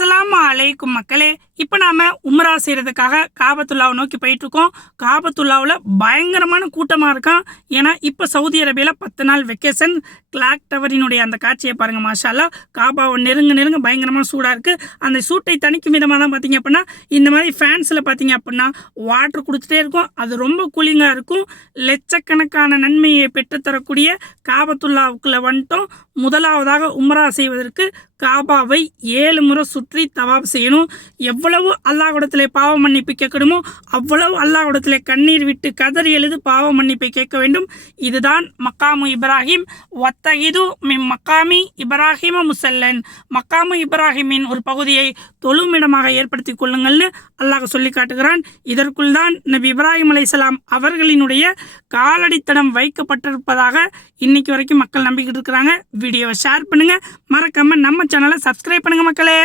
அஸ்ஸலாமு அலைக்கும் மக்களே. இப்போ நாம் உம்ரா செய்கிறதுக்காக காபத்துல்லாவை நோக்கி போயிட்டுருக்கோம். காபத்துல்லாவில் பயங்கரமான கூட்டமாக இருக்கான். ஏன்னா இப்போ சவுதி அரேபியாவில் 10 நாள் வெக்கேஷன். கிளாக் டவரினுடைய அந்த காட்சியை பாருங்கள். மாஷா அல்லாஹ், காபாவை நெருங்க பயங்கரமான சூடாக இருக்குது. அந்த சூட்டை தணிக்கும் விதமாக தான் பார்த்தீங்க அப்படின்னா இந்த மாதிரி ஃபேன்ஸில் பார்த்தீங்க அப்படின்னா வாட்ரு கொடுத்துட்டே இருக்கும். அது ரொம்ப கூலிங்காக இருக்கும். லட்சக்கணக்கான நன்மையை பெற்றுத்தரக்கூடிய காபத்துல்லாவுக்குள்ளே வந்துட்டோம். முதலாவதாக உம்ரா செய்வதற்கு காபாவை 7 முறை சுற்றி தவாப் செய்யணும். எவ்வளவு அல்லாஹ்விடத்திலே பாவ மன்னிப்பு கேட்கணுமோ அவ்வளவு அல்லாஹ்விடத்திலே கண்ணீர் விட்டு கதறி எழுது பாவ மன்னிப்பை கேட்க வேண்டும். இதுதான் மக்காமு இப்ராஹிம். வத்தகிது மின் மக்காமி இப்ராஹிம முசல்லன். மக்காமு இப்ராஹிமின் ஒரு பகுதியை தொழுமிடமாக ஏற்படுத்தி கொள்ளுங்கள்னு அல்லாஹ் சொல்லி காட்டுகிறான். இதற்குள் தான் நபி இப்ராஹிம் அலைஹிஸ்ஸலாம் அவர்களினுடைய காலடித்தடம் வைக்கப்பட்டிருப்பதாக இன்னைக்கு வரைக்கும் மக்கள் நம்பிக்கிட்டு இருக்கிறாங்க. வீடியோவை ஷேர் பண்ணுங்கள், மறக்காமல் நம்ம சேனலை சப்ஸ்கிரைப் பண்ணுங்கள் மக்களே.